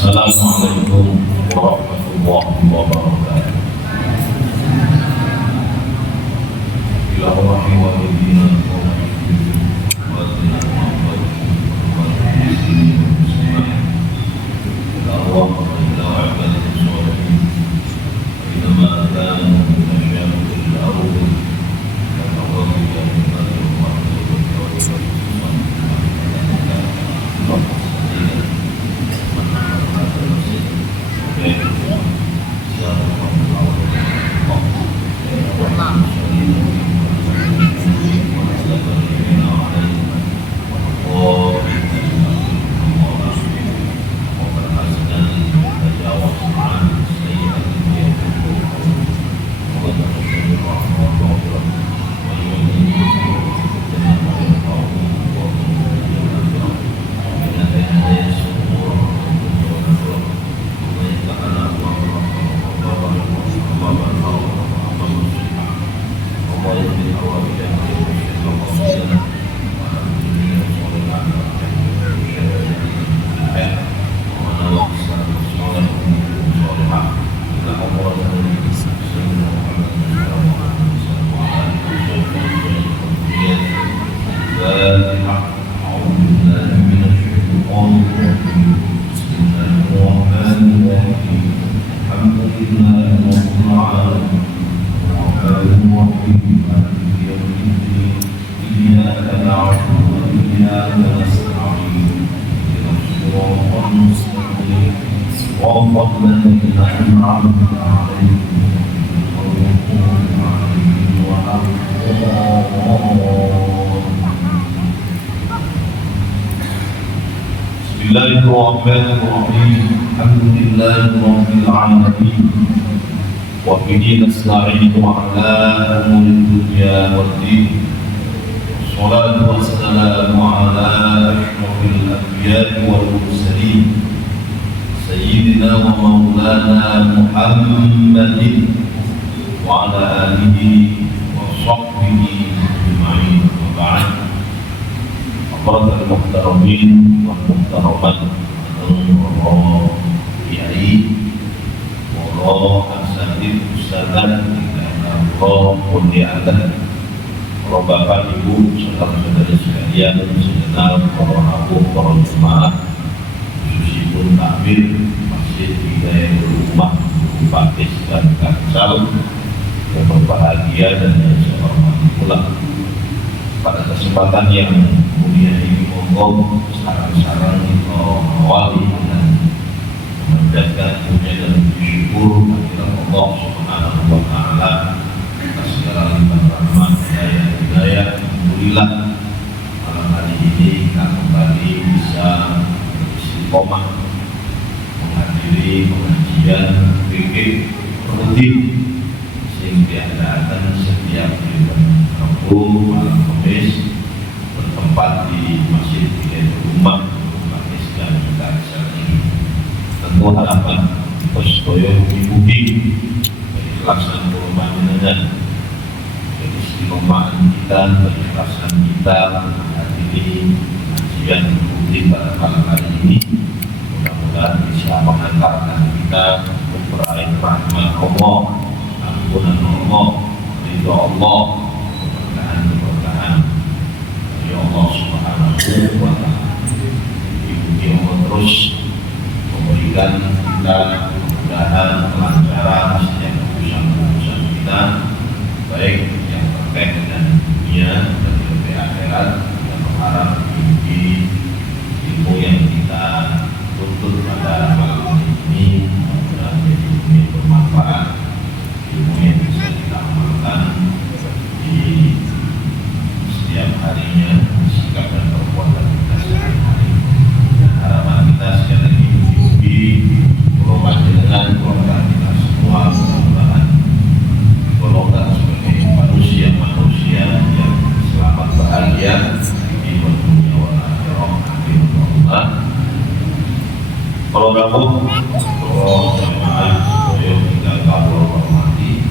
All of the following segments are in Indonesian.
Assalamualaikum warahmatullahi wabarakatuh. Bismillahirrahmanirrahim. Bismillahirrahmanirrahim. Alhamdulillahirabbil alamin. Wa bihi nasta'inu ala umuri dunya waddin. Wassalatu wassalamu ala asyrafil anbiya'i wal mursalin. Sayyidina wa maulana Muhammadin wa ala alihi wa sahbihi ajma'in. Wa ba'd. Para muhtaramin wa muhtaramat, para kiai, para asatidz ustadzah, para muliakan, para bapak ibu, saudara-saudara sekalian, segenap para abu, para jemaah, khususipun takmir Masjid Hidayatul Ummah Pakis dan Kalsel yang berbahagia dan yang selamat pulang. Pada kesempatan yang mulia ini, monggo sarang-sarang kita awali dengan memanjatkan puja dan bersyukur kepada Allah Subhanahu wa Ta'ala atas segala limpahan rahmat, hidayah. Alhamdulillah malam hari ini kita kembali bisa beristiqomah menghadiri pengajian fikih rutin yang diadakan setiap bulan Rabu malam Kamis bertempat di Masjid Hidayatul Ummah Pakis dan Kalsel ini. Tentu harapan sedaya mugi-mugi keikhlasan kula panjenengan, keistiqomahan kita, keikhlasan kita menghadiri kajian rutin pada malam hari ini mudah-mudahan bisa mengantarkan kita untuk meraih rahmat Allah, ampunan Allah, ridha Allah, keberkahan dari Allah Subhanahu wa Ta'ala. Ibu Allah terus memberikan kita kemudahan, kelancaran setiap urusan-urusan kita, baik yang terkait dengan dunia dan di akhirat. Kita berharap ilmu yang kita tuntut pada malam ini mudah-mudahan menjadi ilmu yang bermanfaat, ilmu yang bisa kita amalkan di setiap harinya, sikap dan perbuatan kita sehari-hari. Dan harapan kita sekali lagi mugi-mugi golongan dengan golongan kita semua mudah-mudahan golongan sebagai manusia-manusia yang selamat bahagia di dunia wal akhirah. Amin. Kalau kamu, kalau jemaah saya kita kalau hormati,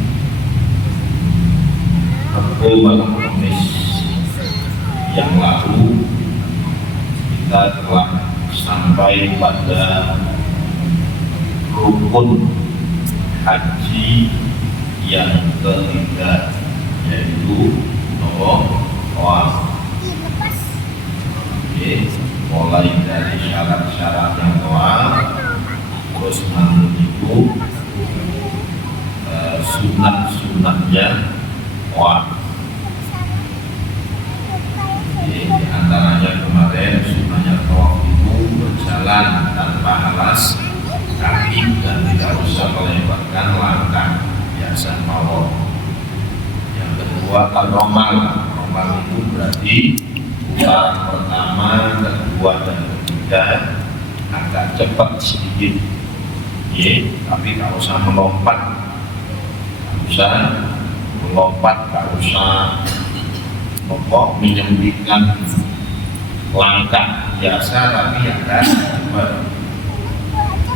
aku malam Kamis yang lalu kita telah sampai pada rukun haji yang ketiga, yaitu tawaf. Mulai dari syarat-syarat yang tawaf, terus manut itu sunat-sunatnya tawaf. Di antaranya kemarin sunatnya tawaf itu berjalan tanpa alas kaki dan tidak usah melebarkan langkah, biasa mawon. Yang kedua romal itu berarti putaran pertama, kedua dan ketiga agak cepat sedikit, tapi tak usah melompat, tak usah menyembunyikan langkah biasa, tapi agak cepat.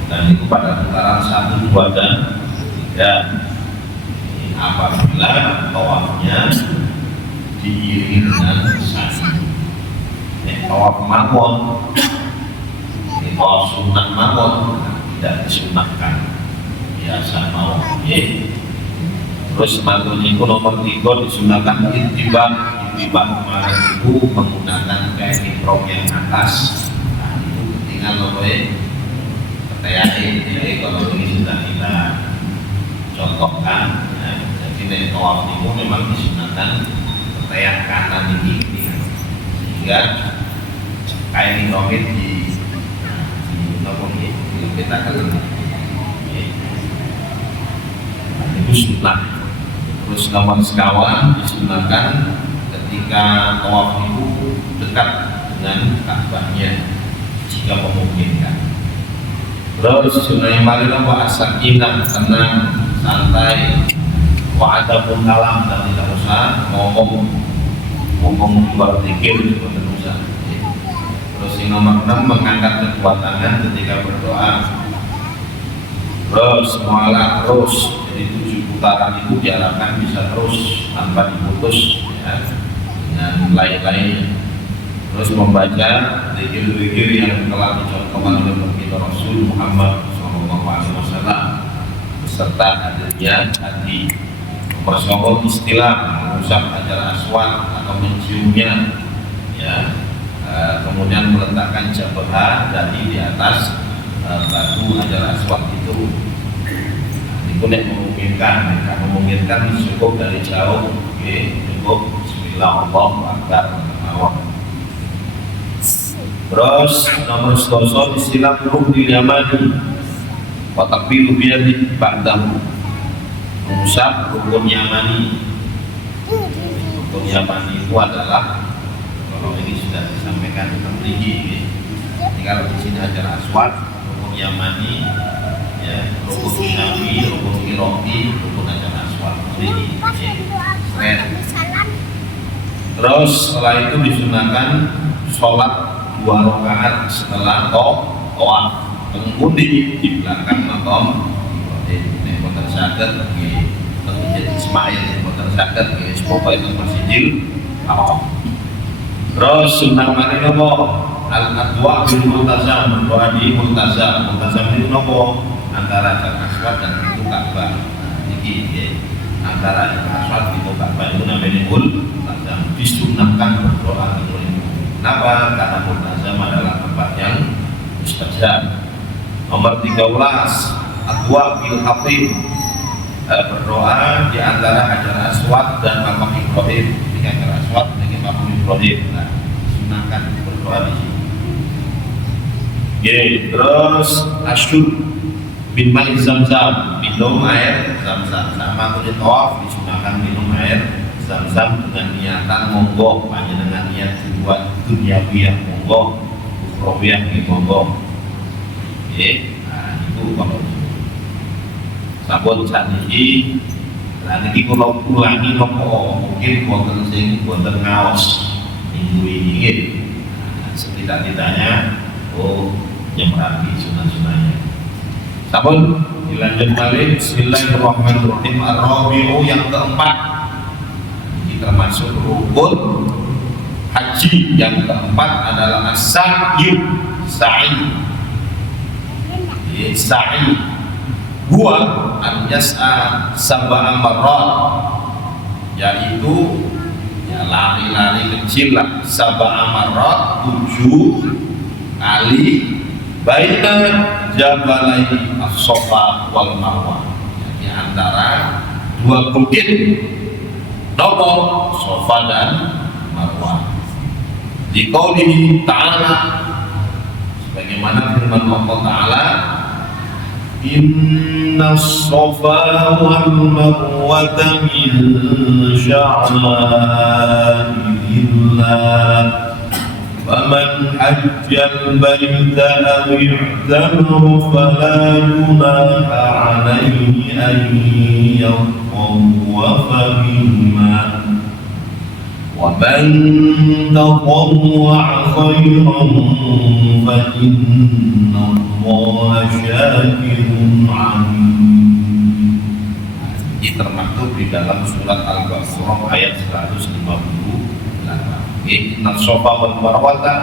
Dan itu pada putaran 1, 2 dan 3. Apabila tawafnya diiringi dengan sa'i. Tawaf mawon, tawaf sunat mawon tidak disunatkan, biasa mawon. Terus mantul itu nomor 3 disunatkan ittiba kemarin itu menggunakan kain ihram yang atas. Nah, itu ketinggalan loh jadi kalau ini sudah kita contohkan, jadi dari tawaf itu memang disunatkan ketiak kanan ini, sehingga kain ihram di nomor ini kita akan itu sunat. Terus nomor sekawan disunatkan ketika tawaf itu dekat dengan Ka'bahnya jika memungkinkan. Terus sunnah yang paling apa? As-sakinah, tenang, santai, wa'adabun kalam, dan tidak usah ngomong luar zikir, juga tidak usah. Terus yang nomor 6 mengangkat kedua tangan ketika berdoa. Terus mualah terus, jadi 7 putaran itu diharapkan bisa terus tanpa diputus dengan lain-lainnya. Terus membaca zikir-zikir yang telah dicontohkan oleh baginda Rasul Muhammad SAW beserta hadirnya hati. Nomor 9 istilah mengusap hajar aswad atau menciumnya, kemudian meletakkan jabah dari di atas batu hajar aswad itu. Itu nek memungkinkan cukup dari jauh, cukup Bismillah Allahu Akbar. Terus nomor 11 istilah rukun yamani wa takbiru biyadi ba'dahu, mengusap rukun yamani. Rukun yamani itu adalah, kalau ini sudah disampaikan tertinggi, kalau di sini hajar aswad, rukun yamani, rukun syami, rukun irofi, rukun hajar aswad. Ini terus setelah itu disunahkan sholat 2 rakaat setelah tawaf, pengemudi di belakang makam ini motor sakit di Masjid Ismail, motor sakit di semoga itu Masjidil Haram. Terus sunnah mana nopo al-adwa bil multazam, berdoa di multazam. Multazam itu nopo antara Hajar Aswad dan pintu Ka'bah. Ini antara Hajar Aswad pintu Ka'bah itu namanya multazam. Disunnahkan berdoa itu. Kenapa? Karena multazam adalah tempat yang mustajab. Nomor 13 adwa bil hatim, berdoa di antara Hajar Aswad dan Makam Ibrahim. Di Hajar Aswad dengan Makam Ibrahim. Nah, sunahkan berdoa di sini. Terus asyur bin ma'i Zamzam, minum air Zamzam. Sama kulit tawaf disunahkan minum air Zamzam dengan niatan monggo, panjenengan niat buat duniawiyah monggo, ukhrawiyah monggo. Nah itu kalau sabun saat ini, nah ini kalau ulangi nopo mungkin wonten sing wonten ngaos minggu ini, setidak-tidaknya nyemrapi sunah-sunahnya. Sabun dilanjut balik. Bismillahirrahmanirrahim. Ar-rabi'u yang keempat, termasuk rukun haji yang keempat adalah as-sa'i. Sa'i huwa an yas'a sab'a marrat, yaitu ya lari-lari kecil lah, sab'a marrat 7 kali baina jabalai as-Safa wal Marwah, di antara dua bukit nopo Safa dan Marwah. Di qoulihi ta'ala, sebagaimana firman Allah Ta'ala, inna as-Safa wal Marwata min sya'airillah faman hajjal baita aw i'tamara fala junaha alaihi an yatawwafa bihima wa man tatawwa'a khairan fa inna Allaha syakirun alim. Ini termaktub di dalam surat Al-Baqarah ayat 158. Inna Safa wal Marwata,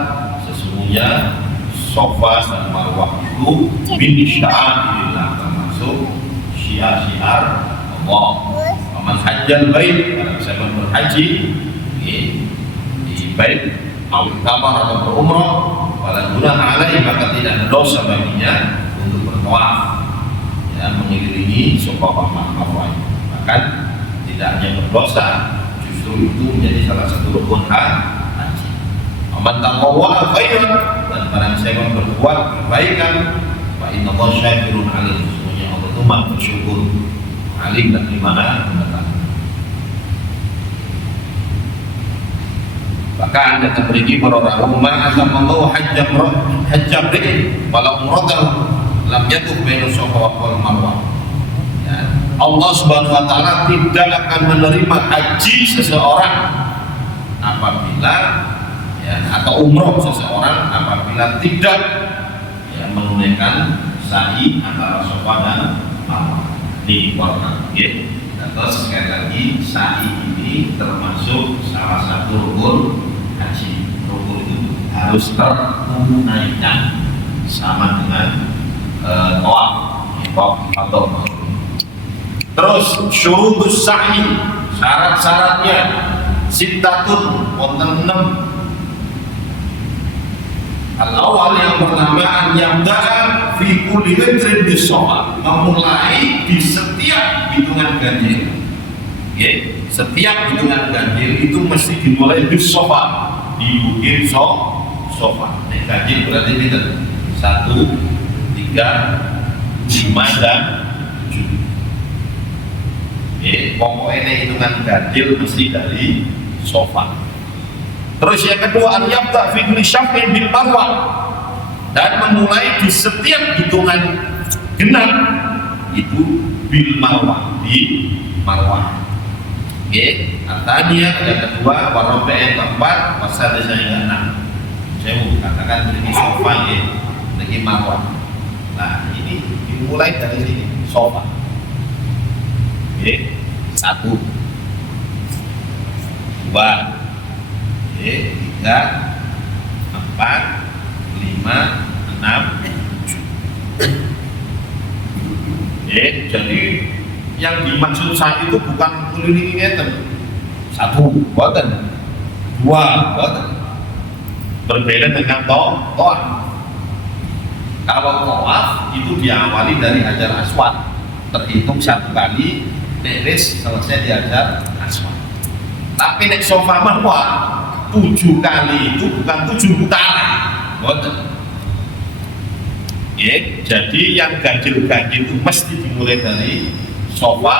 sesungguhnya Safa dan Marwah itu min sya'airillah, termasuk syiar-syiar Allah. Faman hajjal bait, barang siapa berhaji di bait atau kamar atau berumrah, wala gunaha alaihi, maka tidak ada dosa baginya untuk bertawaf, ya, mengelilingi Safa dan Marwah. Bahkan tidak hanya berdosa, justru itu menjadi salah satu rukun haji. Man taqawwa khairan, dan barang siapa berbuat kebaikan, fa inna Allaha syakirun alim, sesungguhnya Allah itu Maha bersyukur, alim dan Maha mengetahui. Bahkan ada memiliki para ulama atamallahu hajjamri wala umratahu lam yatuh baina Safa wal Marwah. Ya, Allah Subhanahu wa taala tidak akan menerima haji seseorang apabila, ya, atau umroh seseorang apabila tidak, ya, menunaikan sa'i antara Safa dan Marwah. Ini warna, ya. Terus sekali lagi, sa'i ini termasuk salah satu rukun haji. Rukun itu harus tertunaikan sama dengan tawaf atau. Terus syurutus sa'i, syarat-syaratnya sittatun, wonten 6. Al-awwal, yang pertama, an yabda'a fi kulli witrin bis Safa, memulai di setiap hitungan ganjil. Okay. Setiap hitungan ganjil itu mesti dimulai di Safa, di bukit Safa. Nek ganjil berarti itu 1, 3, 5 dan 7. Okay. Pokoknya hitungan ganjil mesti dari Safa. Terus yang kedua, an yabda fi kulli syaf'in bil Marwah, dan memulai di setiap hitungan genap itu bil Marwah, di Marwah. Oke, artinya yang kedua, warobe yang keempat, pasal saya enggak. Saya mau katakan ini Safa, ya, ini Marwah. Nah, ini dimulai dari sini, Safa. Oke, 1, 2, 3, 4, 5, 6, 7. Jadi yang dimaksud saat itu bukan keliling ngeten. 1, boten. 2, boten. Berbeda dengan tawaf. Kalau tawaf itu diawali dari Hajar Aswad, terhitung 1 kali, beres selesai di Hajar Aswad. Tapi nek Safa Marwah 7 kali itu bukan 7 putaran, boten. Jadi yang ganjil-ganjil itu mesti dimulai dari Safa,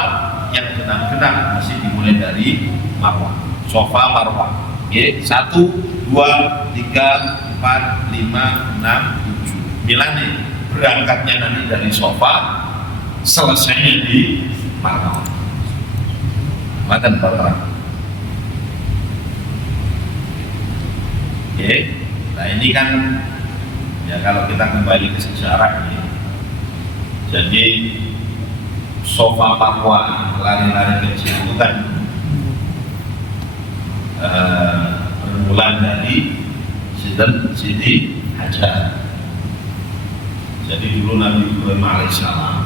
yang genap-genap mesti dimulai dari Marwah. Safa Marwah. 1, 2, 3, 4, 5, 6, 7. Milane berangkatnya nanti dari Safa, selesainya di Marwah. Makan Bapak. Nah ini kan, ya, kalau kita kembali ke sejarah ini, jadi Safa Marwah, lari-lari kecil itu kan bermula dari Siti Hajar. Jadi dulu Nabi Ibrahim alaihissalam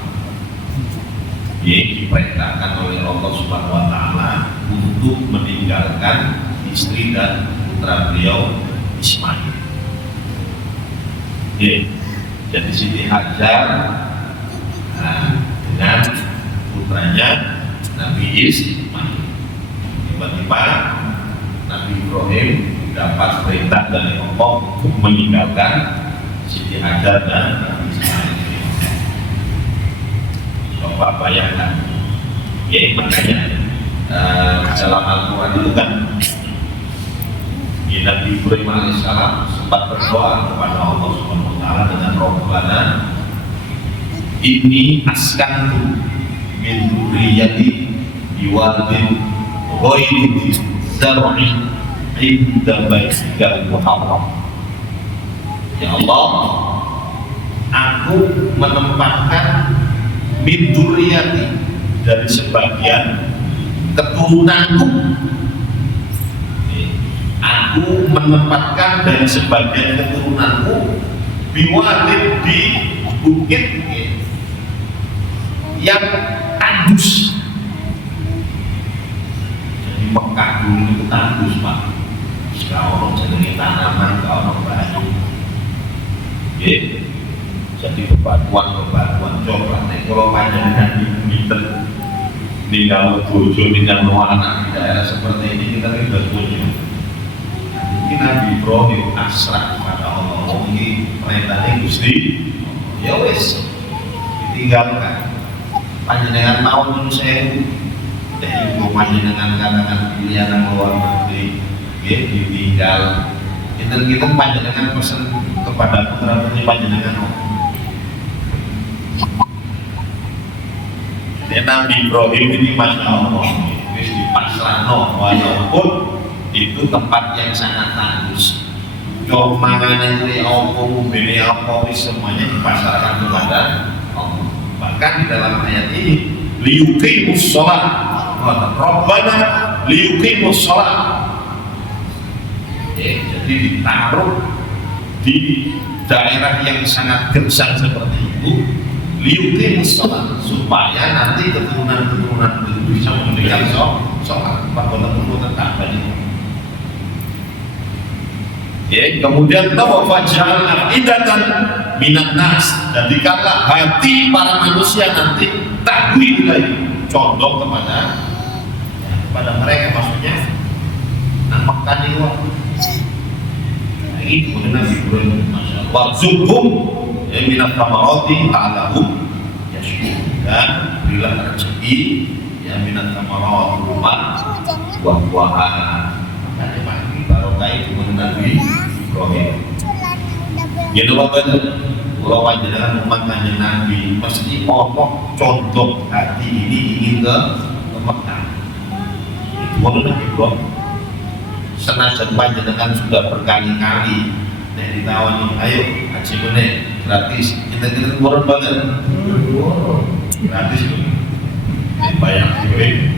diperintahkan oleh Allah Subhanahu wa taala untuk meninggalkan istri dan putra beliau Ismail. Jadi Siti Hajar dengan putranya Nabi Ismail. Tiba-tiba Nabi Ibrahim dapat perintah dari Allah untuk meninggalkan Siti Hajar dan Nabi Ismail. Coba bayangkan, makanya dalam Al-Quran itu kan Nabi Ibrahim alaihissalam sempat berdoa kepada Allah Subhanahu wa taala dengan Rabbana inni askantu min dzurriyyati biwadin ghairi dzar'in 'inda baitikal muharram. Ya Allah, aku menempatkan min dzurriyyati dari sebagian keturunanku. Aku menempatkan dari sebagian keturunanku biwadin di bukit yang tandus. Jadi Mekah dulu itu tandus, Pak. Kalau orang jenenge tanaman, kalau orang banyu, jadi bebatuan coklat. Kalau panjenengan pinter tinggal bojo, tinggal anak di daerah seperti ini, kita tinggal bojo. Mungkin Nabi Ibrahim asrah kepada Allah, ini perintahnya Gusti, ya wes ditinggalkan. Panjenengan mau menurut saya, jadi panjenengan katakan pilihan yang luar negeri, ditinggal. Kita panjenengan pesan kepada putra putri panjenengan. Nabi Ibrahim ini masya Allah, wis dipasrahno walaupun itu tempat yang sangat tandus. Makanan ini apa, mobilnya apa, semuanya dipasarkan kepada Allah. Bahkan di dalam ayat ini, liyuqimus sholat, Rabbana liyuqimus sholat. Jadi ditaruh di daerah yang sangat gersang seperti itu, liyuqimus sholat, supaya nanti keturunan-keturunan itu bisa memberikan sholat. Betul-betul tetap tadi. Kemudian tawafajal afidatan minat nas, jadikanlah hati para manusia nanti takwi lagi condong kepada mereka, maksudnya nampakkan itu. Ini kemudian Nabi Ibrahim masya Allah warzuqhum minat tamarati ta'alahum yashkur, dan berilah rezeki minat tamarati rumah buah-buahan. Barokah itu Nabi Ibrahim. Gitu Bapak, kalau panjenengan umat kanjeng Nabi mesti ono contoh hati ini ingin ke Mekah. Itu Nabi Ibrahim. Senajan panjenengan sudah berkali-kali ditawani, ayo haji meneh gratis. Kita turun banget. Gratis itu. Bayar duit.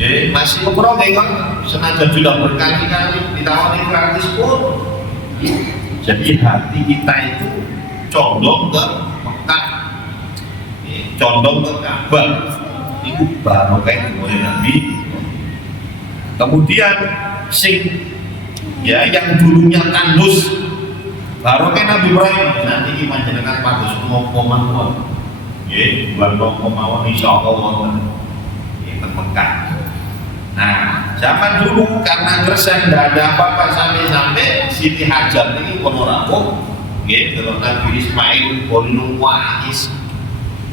Jadi masih umroh kan, senajan sudah berkali-kali ditawari gratis pun. Jadi hati kita itu condong ke Mekah, condong ke Ka'bah. Itu barokah oleh Nabi. Kemudian yang dulunya tandus, barokah Nabi Ibrahim. Nanti kita panjenengan patus ngomong-ngomong, bulan ngomong insyaallah ke Mekah. Nah, zaman dulu karena gersang tidak ada apa-apa sampai Siti Hajar ini konorapo, kalau Nabi Ismail bolong wais.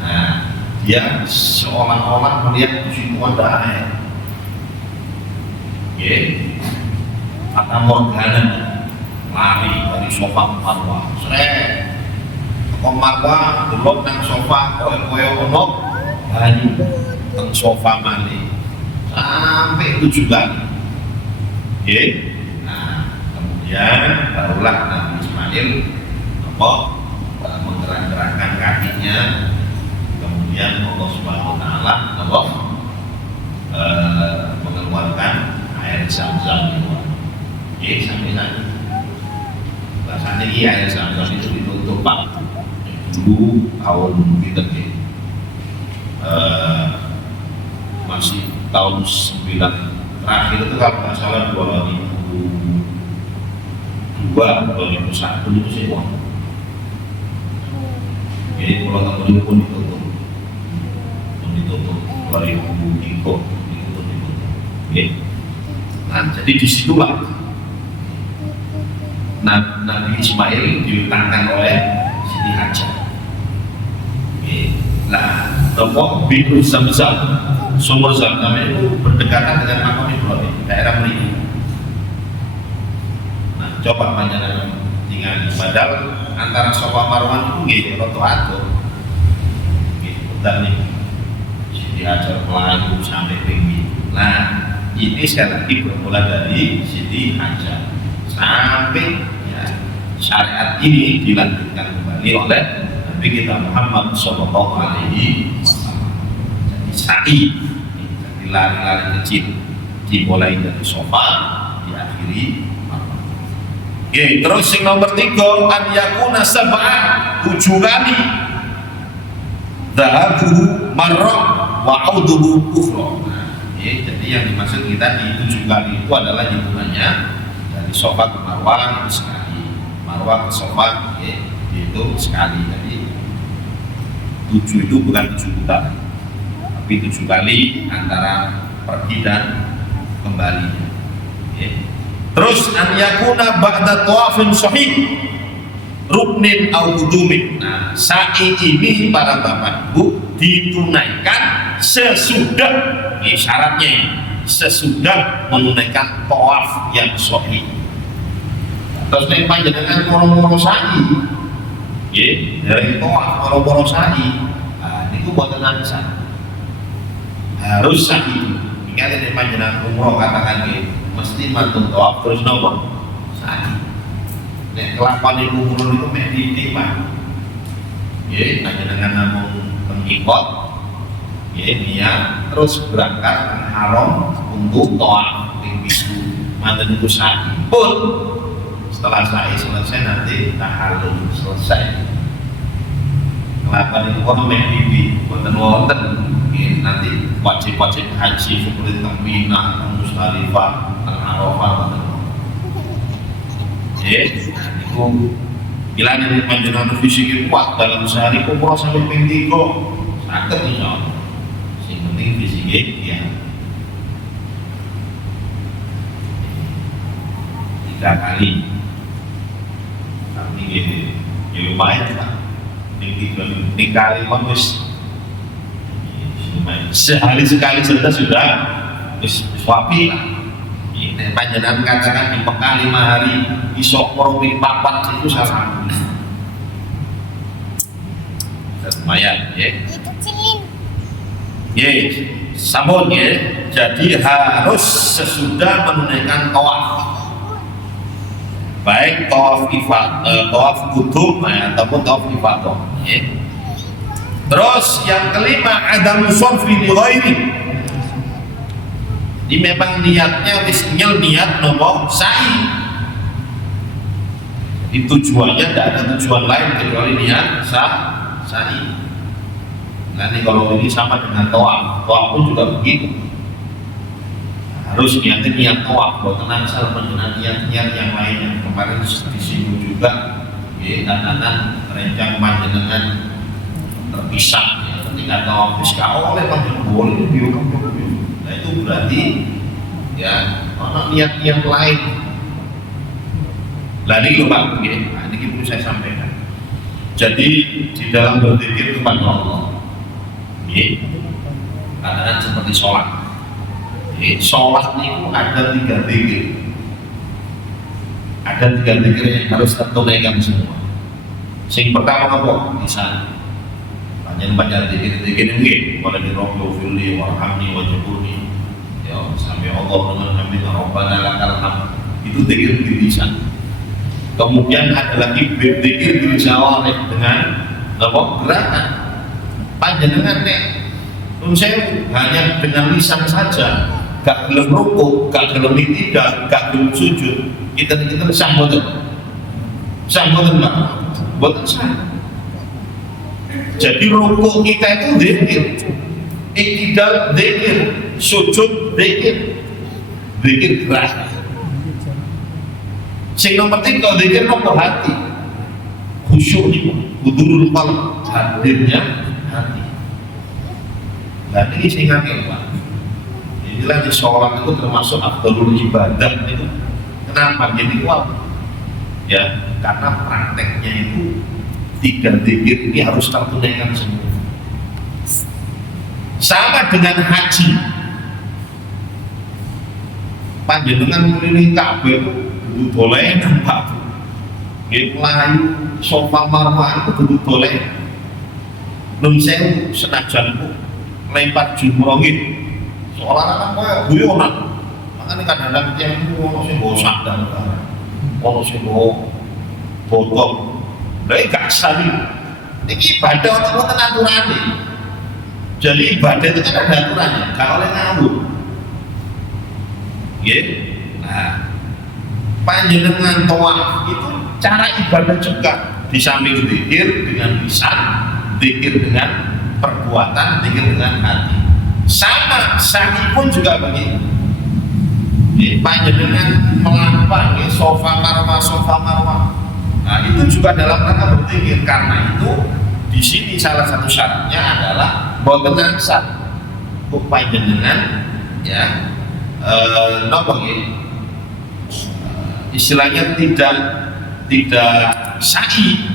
Nah, dia seolah-olah melihat di situ ada air. Kata Morgana lari dari sofa Marwah, seret ke Marwah, delok nang sofa, koyo-koyo ono banyu teng sofa malih. Sampai tujuan. Nah, kemudian barulah Nabi Ismail menggerak-gerakkan kakinya, kemudian Allah Subhanahu wa taala mengeluarkan air zam-zam itu. Sampai sana. Bahasanya air zam-zam itu ditutup Pak. Dulu kaum kita masih tahun 9 terakhir itu kalau nggak salah 2002 2001 itu sih uang. Jadi kalau tahun pun ditutup 2003 ditutup. Nah jadi disitulah Nabi Ismail diletakkan oleh Siti Hajar. Nah, tokoh Biru Zamzam, sumur Zamzam itu berdekatan dengan makam Ibrahim, daerah Meriah. Nah, coba panjenengan tinggal padahal antara Safa Marwan itu nggih rada adoh. Nggih, udan nih. Siti Hajar melayu sampai tinggi. Nah, ini sekali lagi bermula dari Siti Hajar sampai ya, syariat ini dilanjutkan kembali oleh Nabi kita Muhammad Sallallahu Alaihi Wasallam. Jadi sa'i, jadi lari-lari kecil, dimulai dari Safa, diakhiri Marwah. Oke, terus yang nomor 3 an yakuna sab'an 7 kali dhahabuhu marrah wa auduhu ukhra. Jadi yang dimaksud kita di 7 kali itu adalah hitungannya dari Safa ke Marwah itu sekali, Marwah ke Safa itu sekali. Jadi 7 itu bukan 7 putaran, tapi 7 kali antara pergi dan kembali. Terus an yakuna ba'da tawafin sahih ruknin au qudumin. Nah, sa'i ini para bapak ibu ditunaikan sesudah syaratnya sesudah menunaikan tawaf yang sahih. Terus nek panjenengan moro-moro sa'i dari tawaf moro-moro sa'i, niku boten angsa. Harus sa'i. Ingat nek panjenengan umroh katakan nggih, mesti mantun tawaf terus nopo? Sa'i. Nek kelakuan umroh itu mek titik, Pak. Nggih, panjenengan namung pengikut niat terus berangkat ke haram untuk tawaf ing bisu manten iku sa'i. Pun setelah sa'i selesai nanti tahallul selesai. Kelakuan itu kono mek bibi wonten nanti wajib-wajib haji seperti Mina, Musdalifah, Arafah wonten. Niku gila nek panjenengan fisik kuat dalam sehari umroh sampai ping 3 saged insyaallah. Sing penting fisiknya ya 3 kali. Tapi ya lumayan Pak. Ning kali wis lumayan. Sehari sekali saja sudah wis wapi lah. Ini panjenengan katakan di Mekah 5 hari isok ping 4 itu salah. Lumayan ya. Sambung ya. Jadi harus sesudah menunaikan tawaf, baik tawaf tawaf kutub ataupun tawaf ifadah. Terus yang kelima adam sharfi li ghairi. Ini memang niatnya wis niat nopo sa'i. Itu tujuannya tidak ada tujuan lain kecuali niat sa'i. Nanti kalau ini sama dengan tawaf pun juga begitu. Harus niatnya niat tawaf, buat tenang salah mengenai niat-niat yang lainnya. Kemarin disinggung juga, dan rencang panjenengan terpisah. Ya, ketika tawaf diskah oleh panjenengan boleh biukan. Nah itu berarti ya mana niat-niat lain. Lalu loh Pak, nah, ini perlu saya sampaikan. Jadi di dalam berzikir kepada Allah, katakan seperti sholat. Sholat itu ada 3 zikir. Ada 3 zikir yang harus tertunaikan semua. Sing pertama apa? Bisa. Banyak zikir ini, pada di Rabbil Fili, Warhamni, Wajibuni. Ya sampai Allah dengan hamdika Rabbana lakal hamd. Itu zikir bisa. Kemudian ada lagi zikir bijawarih dengan gerakan. Panjenengan nek saya hanya dengan lisan saja, gak gelem rukuk, gak gelem tidak, gak gelem sujud, kita sah mboten Pak, mboten sah. Jadi rukuk kita itu zikir, iktidal dzikir, sujud dzikir, dzikir gerak. Sing nomor 3 dzikir nomor hati, khusyuk niku, hudurul qalb, hadirnya hati. Nah ini sing akeh Pak. Inilah di sholat itu termasuk afdhalul ibadah itu. Kenapa jadi kuat? Ya, karena prakteknya itu 3 dzikir ini harus tertunaikan semua. Sama dengan haji. Panjenengan ngeliling Ka'bah itu boleh nampak. Nggih mlayu Safa Marwah itu kudu boleh. Nun sewu senajan lempar jumroh nggih. Soalnya kan koyo guyonan. Makanya kadang-kadang tiyang itu ono sing nggo sandal, ono sing nggo botol. Lha gak sani. Niki ibadah ono wonten aturane. Jadi ibadah itu kan ada aturannya, gak oleh ngawur. Nggih. Nah, panjenengan tawaf itu cara ibadah juga di samping zikir dengan lisan, zikir dengan perbuatan, zikir dengan hati. Sama sa'i pun juga begitu. Panjenengan melangkah Safa Marwah. Nah, itu juga dalam rangka berzikir. Karena itu di sini salah satu syaratnya adalah boten nangsa. Panjenengan ya nopo nggih. Istilahnya tidak sa'i.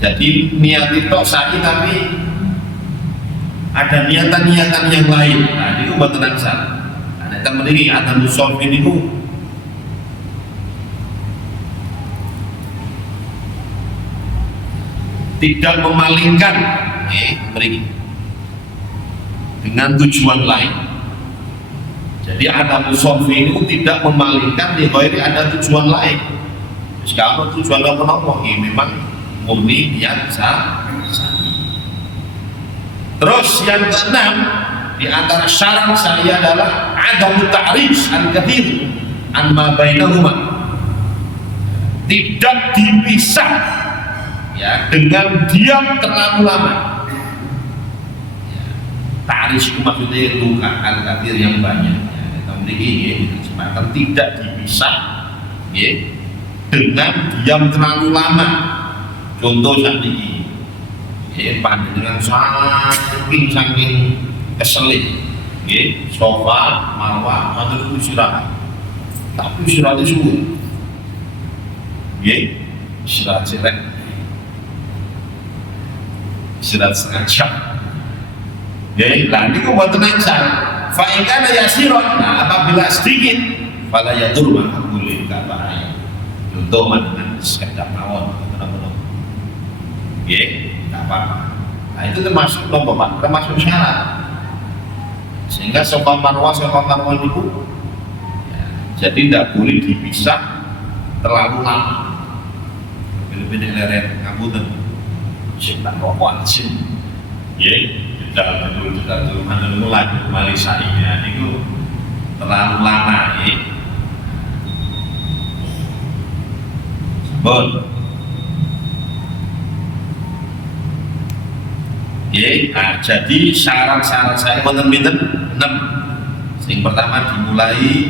Jadi niat itu sa'i tapi ada niatan-niatan yang lain. Nah, itu buat tenang salah. Ada teman ini, ada musafir itu tidak memalingkan dengan tujuan lain. Jadi ada musafir itu tidak memalingkan di bawah ini ada tujuan lain. Kalau tujuan apa-apa ini memang murni niat sa'i. Terus yang keenam di antara syarat saya adalah adamu ta'rif al-kathir an ma bainahuma. Tidak dipisah ya dengan diam terlalu lama. Ya, ta'rif itu maksudnya luka al-kathir yang banyak. Ya, kita memiliki kesempatan tidak dipisah ya, dengan diam terlalu lama. Contoh saat ini panjenengan saking keselip nggih Safa Marwah matur istirahat tapi istirahat suwe nggih istirahat sirek istirahat setengah jam nggih lah niku mboten nangsan fa in kana yasiron. Nah apabila sedikit fala yadur maka boleh gak bahaya. Contoh dengan sekedar mawon nggih apa? Nah itu termasuk nomor Pak, termasuk syarat. Sehingga Safa Marwah itu ya, jadi tidak boleh dipisah terlalu lama. Lebih leren ngapunten. Sing tak rokokan sing. Nggih, tidak betul mulai kembali sa'inya niku terlalu lama nggih. Sampun. Nah, jadi syarat-syarat saya pinten 6. Yang pertama dimulai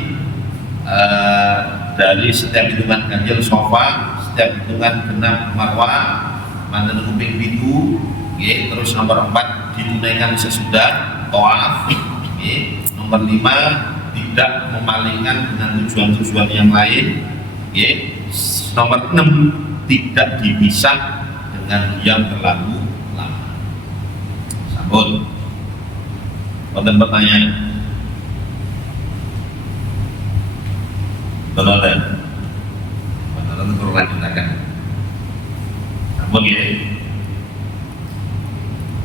dari setiap hitungan ganjil Safa, setiap hitungan genap Marwah, manten kuping pitu, terus nomor 4 ditunaikan sesudah tawaf, nomor 5 tidak memalingkan dengan tujuan-tujuan yang lain, nomor 6 tidak dipisah dengan diam terlalu. Bon, konten pertanyaan, tonton, perlu lanjutkan. Sambung ya.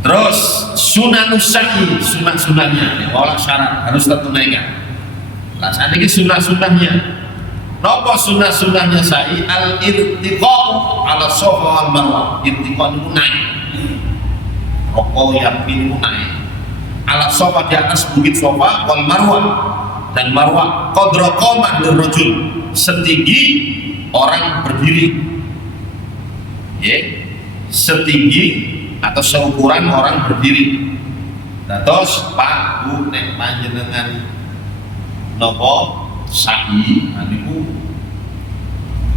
Terus sunanus sa'i, sunah-sunahnya, olah syarat harus tertunaikan. Lah saat ini sunah-sunahnya, nopo sunah-sunahnya sa'i al-irtiqa ala Safa wal Marwah. Irtiqa itu naik. Rokok yakin naik ala Safa di atas bukit Safa wal Marwah dan Marwah qadra qamah lirrajul setinggi orang berdiri setinggi atau seukuran orang berdiri Dados Pak Bu nek panjenengan nopo sa'i niku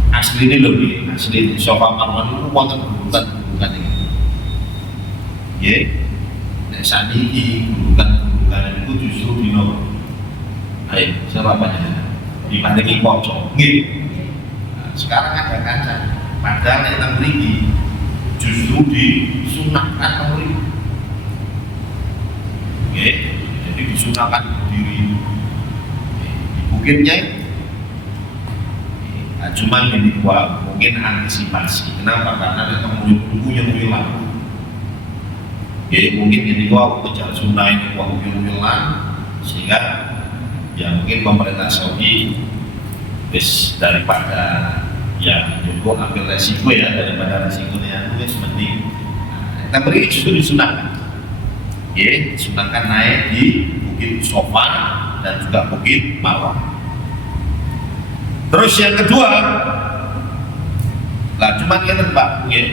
asline lho nggih, asli Safa Marwah niku wonten gundukan iki. Nggih. Nek saniki gundukan niku justru dino. Ayo, siapa panjenengan? Diparingi pojok. Nggih. Nah, sekarang ada kaca. Padahal nek teng mriki justru disunahkan teng mriki. Nggih. Jadi disunahkan berdiri di bukitnya. Nah, cuman ini mungkin antisipasi. Kenapa? Karena ada tunggu yang hilang. Ya mungkin ini kejar sunnah ini hilang, sehingga ya mungkin pemerintah Saudi daripada ya juga ambil resiko ya, daripada resikonya itu mending kita beri justru disunahkan. Ya, disunahkan naik di Bukit Safa dan juga Bukit Marwah. Terus yang kedua, lah cuman ini Pak, ya.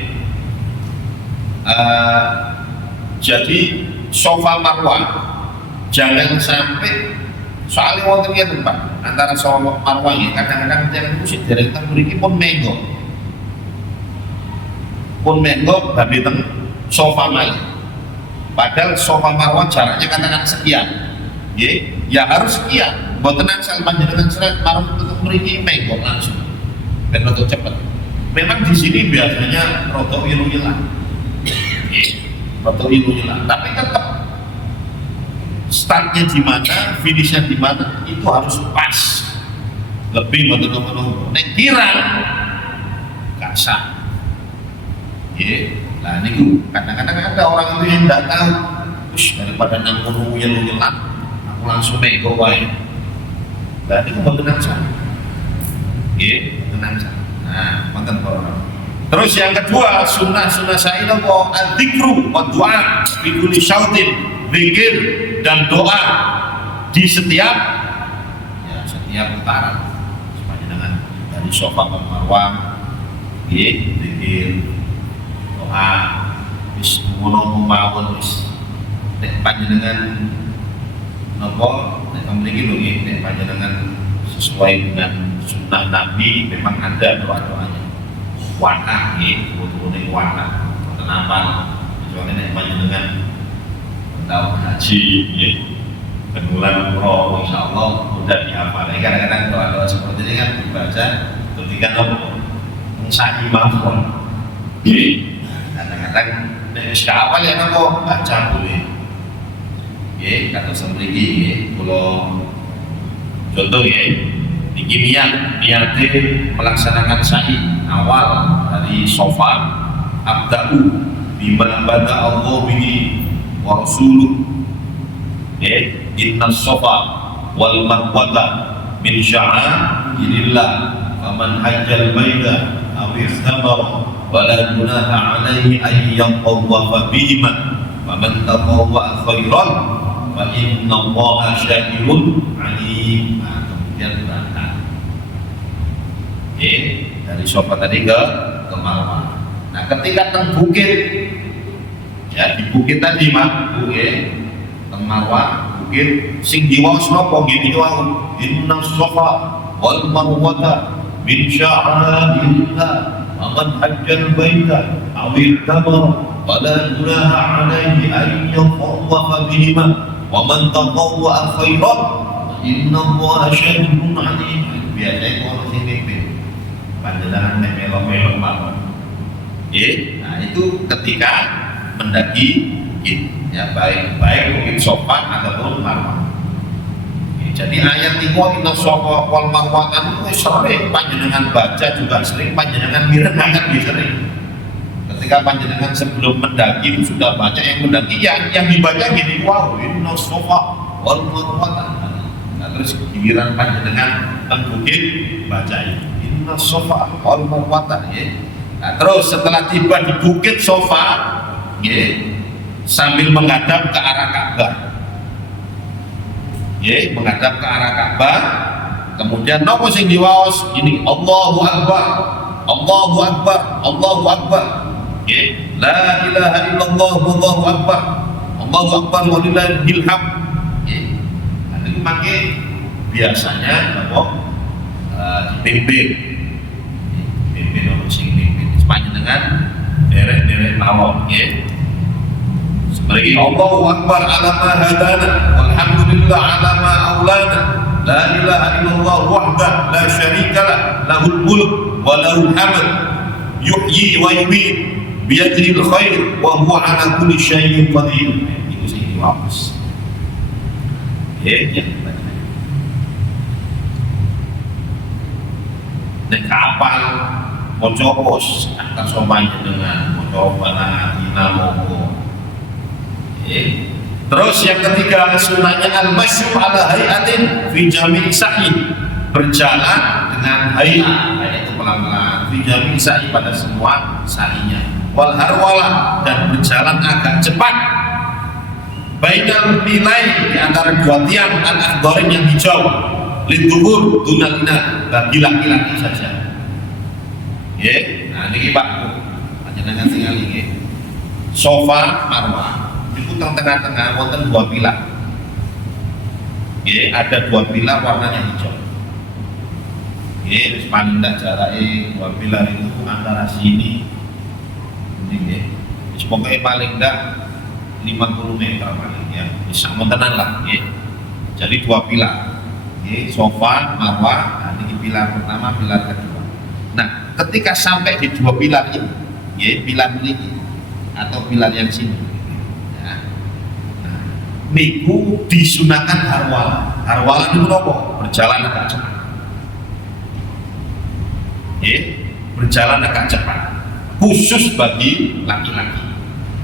Jadi Safa Marwah jangan sampai soalnya wonten ngeten Pak, antara Safa Marwah ini kadang-kadang yang musik dari teng mriki pun menggok dari teng Safa malih. Padahal Safa Marwah jaraknya katakan sekian. Ya harus sekian. Mboten asal panjenengan seret marang teng mriki menggok langsung. Ben rada cepet. Memang di sini biasanya rada ilu-ilang. Tapi tetap startnya di mana, finishnya di mana itu harus pas. Lebih betul-betul nek kirang gak sah. Nah ini kadang-kadang ada orang itu yang tidak tahu, daripada nang kono uyel-uyelan, aku langsung nego wae. Nah ini betul sah. Tenang sah. Nah, mboten para. Terus yang kedua, sunnah saya apa? Adzikru wa doa fi kulli syautin, zikir dan doa di setiap putaran. Sepanjang dari Safa ke Marwah, zikir, doa, wis ngono mawon wis. Nek panjenengan napa nek mriki lho nggih, nek panjenengan sesuai dengan sunnah Nabi memang ada doa-doanya. Warna kuning warna kenapa kecuali nek panjenengan tahu haji penulan roh insyaallah mudah dihafal. Kadang-kadang doa-doa seperti ini kan dibaca ketika sa'i mafhum. Kadang-kadang nek hafal ya napa baca boleh. Kata semriki kula contoh niki niate melaksanakan sa'i awal dari Safa abda'u bima bada Allah bihi wa rasuluh inna Safa wal marwata min sya'airillah faman hajjal baita aw ihtamara wala junaha alaihi an yatawafa bihima faman tatawwa khairan fa inna Allaha syakirun alim. Kemudian berangkat dari Safa tadi ke Marwah. Nah ketika teng bukit ya di bukit tadi mah teng Marwah bukit sing diwaos napa nggih diwaos inna Safa wal marwata min sya'airillah wa man hajjal baita aw i'tamara wala junaha alaihi an yatawafa bihima wa man tatawwa khairan inna Allaha syakirun alim. Biasanya kalau sing pimpin panjenengan melo-melo mawon. Nah itu ketika mendaki bukit ya baik bukit Safa ataupun Marwah. Jadi ayat itu inna Safa wal Marwah itu sering panjenengan baca juga sering panjenengan mirengaken sering. Ketika panjenengan sebelum mendaki itu sudah banyak yang mendaki yang dibaca gini wow inna Safa wal Marwah. Terus giliran panjenengan teng bukit baca inna Safa wal Marwah ya. Nah, terus setelah tiba di bukit Safa sambil menghadap ke arah Ka'bah. Menghadap ke arah Ka'bah. Kemudian nopo sing diwaos ini Allahu Akbar. Allahu Akbar. Allahu Akbar. La ilaha illallah wallahu akbar. Allahu Akbar walillahil hamd. Itu pakai biasanya apa dipimpin orang sing pimpin panjenengan derek mawon nggih. Seperti Allahu Akbar ala ma hadana walhamdulillah ala ma aulana la ilaha illallah wahdah la syarika lah lahul mulk wa lahul hamd yuhyi wa yumiit biyadihil khair wa huwa ala kulli syai'in qadir. Itu sing diwaos. Ya. Nek kapal maca pos atas sopan dengan maca bana dinamo. Terus yang ketiga sunahnya al-masyu ala hayatin fi jami'i sa'i, berjalan dengan hayat, yaitu pelan-pelan fi jami'i sa'i pada semua sa'inya. Wal harwala, dan berjalan agak cepat bainal bilai, di antara dua tiang al-akhdarin yang hijau, lidubur dunalina, bagi laki-laki saja. Nah ini Pak, panjenengan tinggal ini Safa Marwah itu tengah-tengah wonten dua pilar. Ada dua pilar warnanya hijau. Paling tidak jaraknya dua pilar itu antara sini ini pokoknya paling tidak 50 meter paling ya, bisa montenan lah. Jadi dua pilar, Safa Marwah. Nah, ini pilar pertama, pilar kedua. Nah, ketika sampai di dua pilar ini, pilar ini atau pilar yang sini, niku disunahkan harwala. Harwala itu apa? Berjalan agak cepat. Berjalan agak cepat, khusus bagi laki-laki.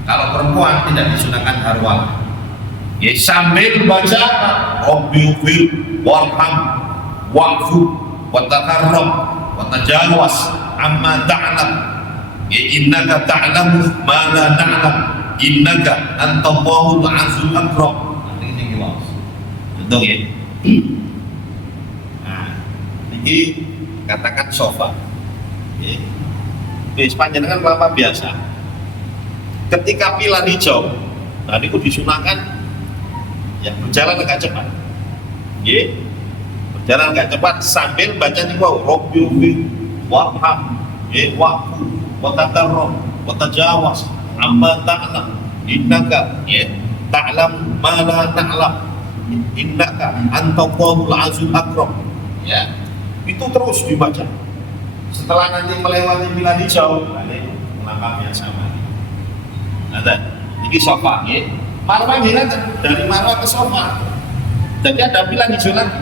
Kalau perempuan tidak disunahkan harwala. Sambil baca Rabbighfir warham wa'fu watakarram watajawas amma ta'lam innaka ta'lamu ma la na'lam innaka antallahul azizul akram. Ini jelas. Betul ya? Nah, ini katakan sofa. Panjenengan kelapa biasa. Ketika pilar hijau, nah itu disunahkan ya berjalan agak cepat. Berjalan agak cepat sambil baca nih Rabbighfir warham wa'fu watakarram watajawas amma ta'lam innaka ta'lam ma la na'lam innaka antallahul azizul akram. Itu terus dibaca. Setelah nanti melewati pilar hijau, melangkah biasa. Ada ini sofa, Marwah dari Marwah ke sofa. Jadi ada pilar hijau lagi.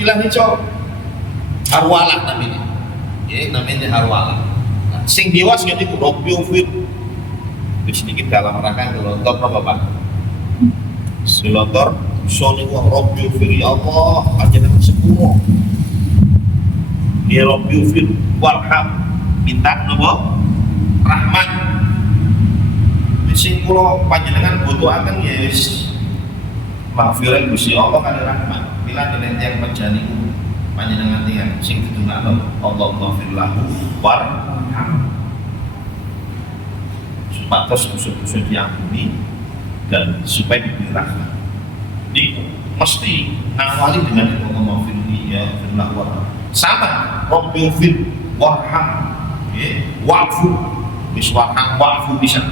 Pilar hijau harwala namanya. Namanya harwala. Sing diwas ngene iku Rabbighfir. Wis sedikit dalam rangka gelontor apa Pak? Gelontor sone ku Rabbighfir, ya Allah, panjenengan sepuro. Ya Rabbighfir warham, minta napa? Rahmat. Sing kula panjenengan butuhaken ya wis maghfirah Gusti Allah kan rahmat. Bila dene tiyang panjani panjenengan tiyang sing ditungakno Allahumma ghfir lahu warham. Supados dosa-dosa diampuni dan supaya diberi rahmat. Ini mesti ngawali dengan Allahumma ghfir ya lahu warham. Sama Rabbighfir warham, wa'fu, wis warham wa'fu bisa.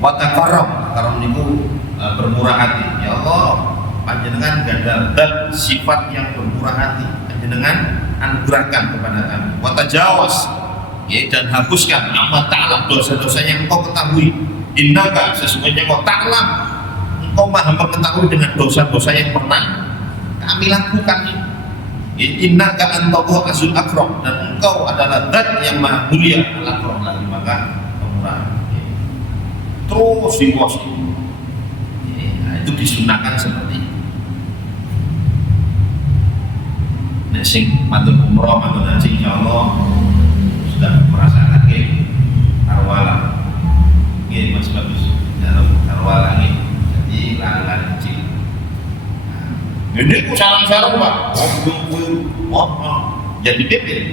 Watakarram, karena niku bermurah hati. Ya Allah, panjenengan ganda dan sifat yang bermurah hati. Panjenengan anugerahkan kepada kami. Watajawas, dan hapuskan amma ta'lam, dosa-dosa yang engkau ketahui. Innaka, sesungguhnya engkau ta'lam, engkau maha mengetahui dengan dosa-dosa yang pernah kami lakukan. Innaka antallahul azizul akram, dan engkau adalah zat yang maha mulia, al-akram lagi maka pemurah. Terus diwas. Nah, itu disunahkan seperti itu. Nek sing matur umroh, matur haji, insyaallah sudah merasakan harwala. Mas bagus. Harwala jadi lahan kecil. Ini ku sarang-sarang Pak. Jadi dipilih.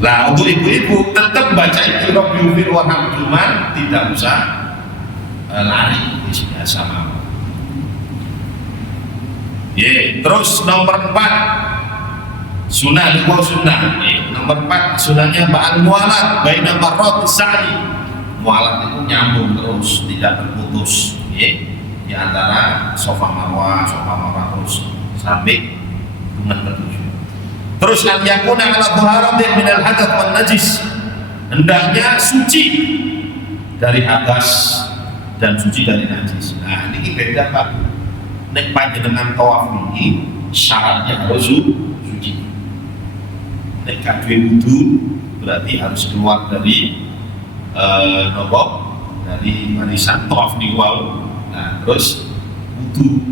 Lah untuk ibu-ibu tetap baca Iqra biufir warham, cuman tidak usah lari biasa mawon. Terus nomor 4 sunnah dua sunnah. Nomor 4 sunnahnya ba'al mualat baina marrat sa'i. Mualat itu nyambung terus, tidak terputus. Di antara sofa marwah terus sampai dengan ketujuh. Terus an yakuna ala taharatin minal hadath wan najis. Hendaknya suci dari hadas dan suci dari najis. Nah, ini beda Pak. Nek panjenengan tawaf ini syaratnya harus suci. Nek kadhe wudu berarti harus keluar dari dari barisan tawaf niku wau. Nah, terus wudu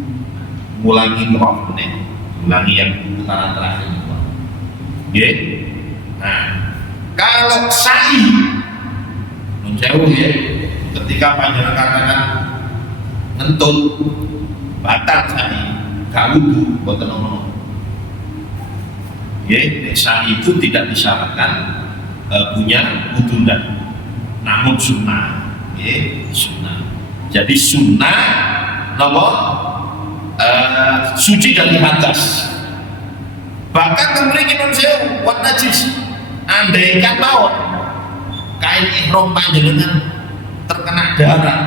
ngulangi tawaf meneh, ulangi yang putaran terakhir niku. Nggih. Nah, kalau sa'i nun sewu nggih, ketika panjenengan katakan ngentut batal sa'i, gak wudu mboten ono. Nggih, sa'i itu tidak disyaratkan punya wudu dan namun sunnah, sunnah. Jadi sunnah nomor suci dari hadas. Bahkan kemudian Imam Syafi'i wat najis, andaikan mawon kain ihram panjenengan terkena darah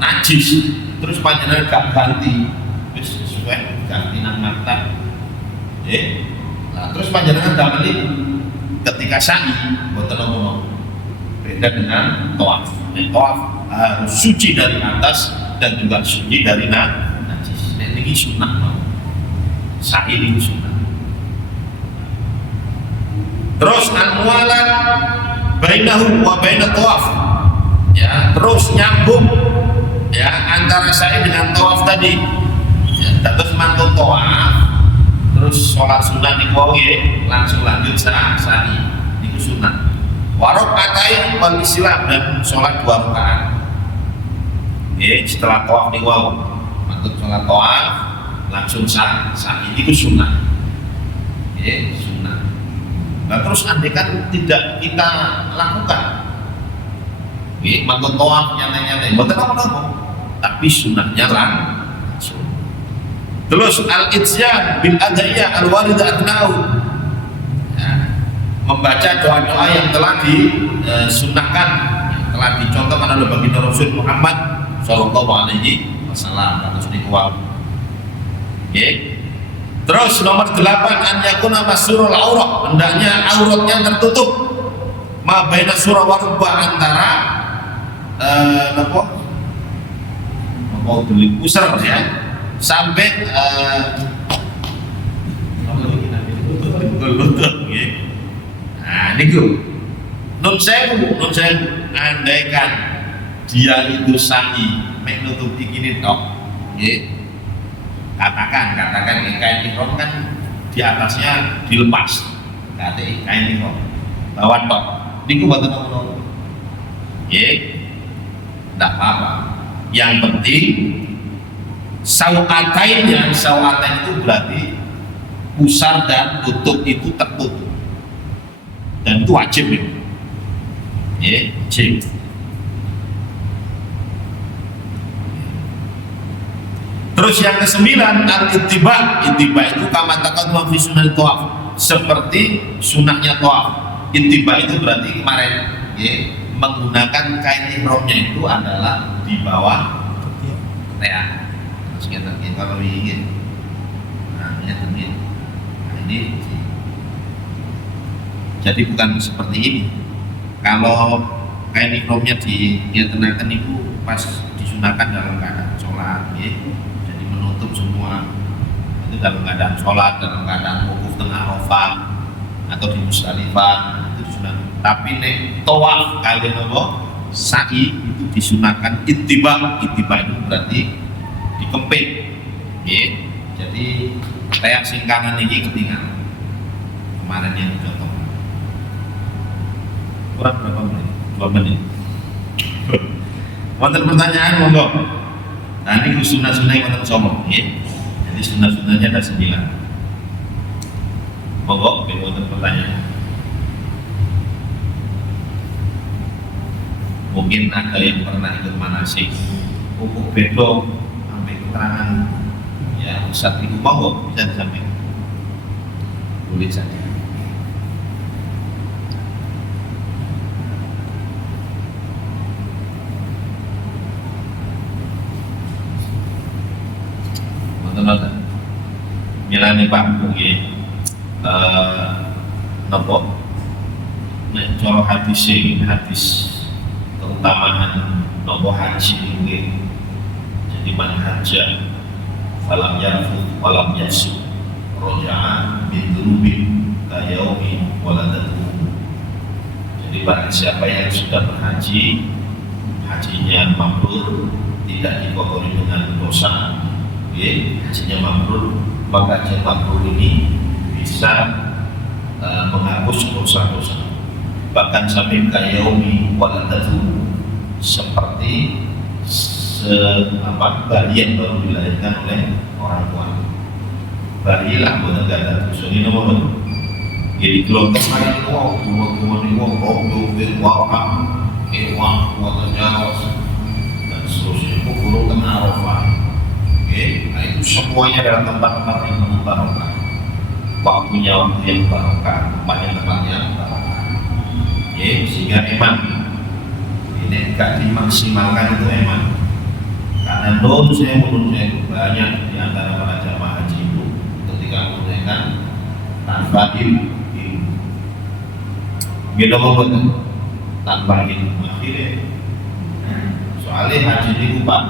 najis, terus panjenengan gak ganti, wis sesuai ganti nang mata. Nah, terus panjenengan damel ketika sa'i mboten ono. Beda dengan tawaf. Tawaf harus suci dari atas dan juga suci dari najis. Ini sunnah. Sa'i ini sunnah. Terus al-mualat bainahu wa bainat tawaf. Ya, terus nyambung ya antara sa'i dengan tawaf tadi. Ya, terus mantun tawaf, terus sholat sunnah niku langsung lanjut sa'i. Niku sunnah. Warok katain wal Islam dan sholat 2 rakaat. Setelah tawaf niku wau, mantun sholat tawaf langsung sa'i niku sunnah. Sunnah. Nah, terus andaikan tidak kita lakukan, mantun tawaf nyantai-nyantai, mboten apa-apa, tapi sunnahnya langsung. Terus al-itsyan bil adhiyah al-waridah atna'u, membaca doa-doa yang telah disunnahkan, telah dicontohkan oleh baginda Rasul Muhammad Sallallahu Alaihi Wasallam. Terus nomor 8 an yakuna masrul aurah, hendaknya auratnya tertutup, ma baina surah wa rubah, antara delik pusar ya sampai lutut ya. Nah niku nun sewu andaikan dia itu sa'i mek nutupi gini tok nggih. Katakan kain ihram kan di atasnya dilepas, kate kain ihram bawa tok niku mboten ono. Ndak apa-apa, yang penting sawatain itu berarti pusar dan tutup itu tertutup, dan itu wajib ya. Wajib. Terus yang ke-9 al-ittiba. Ittiba itu kama taqaddama fi sunnah tawaf, seperti sunnahnya tawaf. Ittiba itu berarti kemarin menggunakan kain ihramnya itu adalah di bawah ketiak. Terus kita kalau ingin ini jadi bukan seperti ini. Kalau kain ihramnya dikenakan itu pas disunahkan dalam keadaan sholat, jadi menutup semua itu dalam keadaan sholat, dalam keadaan wukuf tengah Arafah atau di Musdalifah itu disunahkan. Tapi nek tawaf kalian sa'i itu disunahkan ittiba. Ittiba itu berarti dikempit, jadi kayak singkangan ini ketinggalan kemarin yang dicontoh. Kurang berapa menit? 2 menit. Wonten pertanyaan monggo. Nah ini sunnah-sunnah yang wonten somong, jadi sunnah-sunnahnya ada 9. Monggo, wonten pertanyaan. Mungkin ada yang pernah ikut manasik, pupuk bedok, sampai keterangan ya Ustaz Ibu monggo bisa disampaikan. Boleh saja. Teman-teman, milane Pak mungkin nopo nek cara hadis keutamaan nopo haji ini. Jadi man haja falam yarfu falam yasu roja'a min dzunubin kayaumi waladatuhu. Jadi barang siapa yang sudah berhaji, hajinya mabrur, tidak dikotori dengan dosa, hajinya mabrur, maka haji mabrur ini bisa menghapus dosa-dosa, bahkan sampai kayaumi waladatuhu, seperti bayi yang baru dilahirkan oleh orang tua. Bayi lah buat negara dosa ini nomor. Jadi kalau kesalahan itu kumur-kumur ini rodo firwaqam ewan kuat terjawas dan seterusnya itu guru kena Arafah. Nah itu semuanya adalah tempat-tempat yang penuh barokah. Waktunya waktu yang barokah, tempat yang barokah. Sehingga emang ini gak dimaksimalkan itu emang. Karena menurut saya banyak di antara para jamaah haji itu ketika menunaikan tanpa ilmu, gitu betul, tanpa ilmu akhirnya. Soalnya haji itu Pak,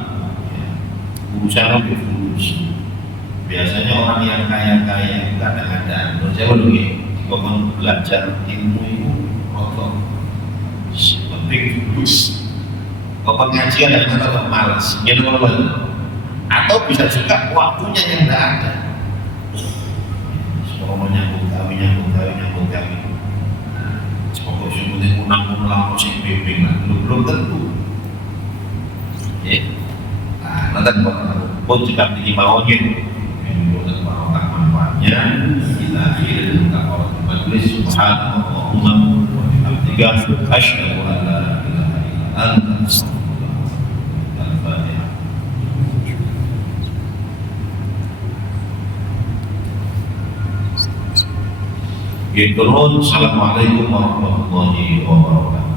urusan lebih fulus. Biasanya orang yang kaya-kaya kadang-kadang, menurut saya begini, jika belajar ilmu itu kotor, penting fulus. Kalau pengajian dan tetap malas, gitu atau bisa juga waktunya yang tidak ada. Semua nyambung kami. Pokok sebutnya unang musik bimbing belum tentu. Nah, nanti pun juga tinggi maunya, menurut barokah manfaatnya. Kita akhiri dengan kalau majelis subhanallah wa bihamdihi asyhadu an la ilaha illa anta. Assalamualaikum warahmatullahi wabarakatuh.